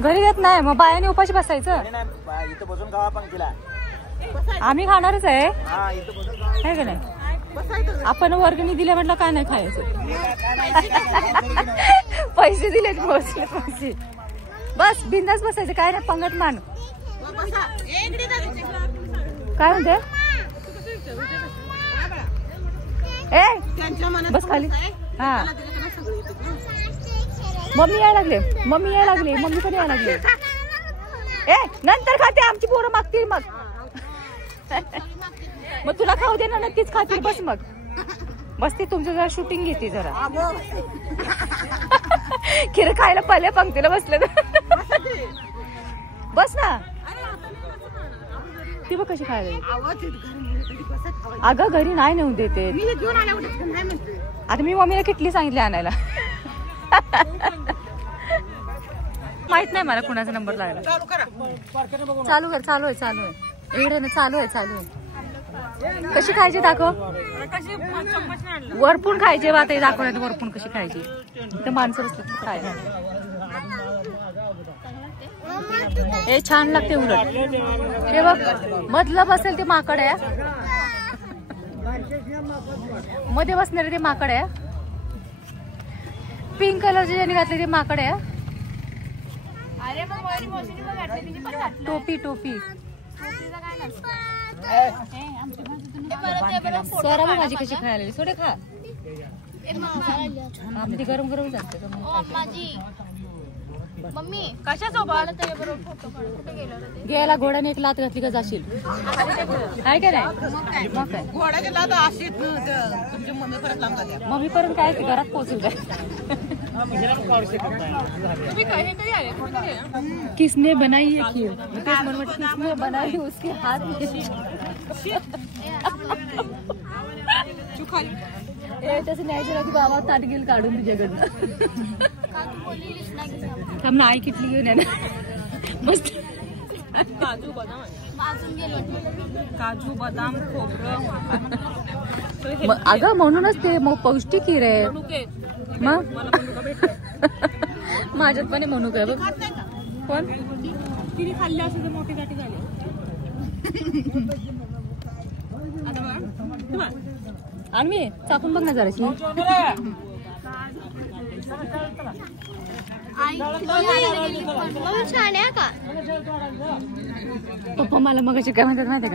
घरी येत नाही मग बायाने उपाशी बसायचं. इथं बसून खावा पंक्तीला. आम्ही खाणारच आहे का नाही. आपण वर्गणी दिले म्हटलं काय नाही खायचं. पैसे दिले पैसे बस बिंदास बसायचं काय नाही. पंगत मान काय म्हणते ए बस खाली. हा मम्मी यायला लागले मम्मी पण यायला लागले. ए नंतर खाते आमची पोरं मागतील मग मग तुला खाऊ दे ना नक्कीच खातील. बस मग बसते तुमचं जरा शूटिंग घेते जरा. खीर खायला पहिल्या पंक्तीला बसले बस ना. ती बघ कशी खायला. अगं घरी नाही नेऊन देते. आता मी मम्मीला किटली सांगितली आणायला. माहित नाही मला कुणाचा नंबर लागला. चालू आहे एवढे ना चालू आहे. कशी खायची दाखव. वरपून खायचे आता दाखवण्यात वरपून कशी खायची. तर माणसं खायला हे छान लागते उलट. हे बघ मधलं बसेल ते माकड आहे. मध्ये बसणारे ते माकड आहे. पिंक कलरचे ज्याने घातले ते माकड आहे. टोपी स्वरा मग माझी कशी खायला सोडे खा. ती गरम जाते मम्मी कशासोबत गेला घोड्याने एक लात घातली का जाशील. काय काय नाही मग काय घोड्याची लात अशी तुमची मम्मी परत लांब जाते. मम्मी परत काय घरात पोहोचू काय. किसने बनाई है खीर. किसने बनाई उसके हाथ में. तसं न्यायचं की बाबा ताट गेल काढून तुझ्याकडनं. थांब ना आई किटली घेऊन येणार मस्त. काजू बदाम खोबरं. अगं म्हणूनच ते मग पौष्टिक खीर आहे. मग माझ्यात पण म्हणू काय बघ. कोण तिने खाल्ले असे तर मोठी गाठी झाली. आणि मी चाकून बघ ना जराशी. पप्पा मला मग अशी काय म्हणतात माहिती का.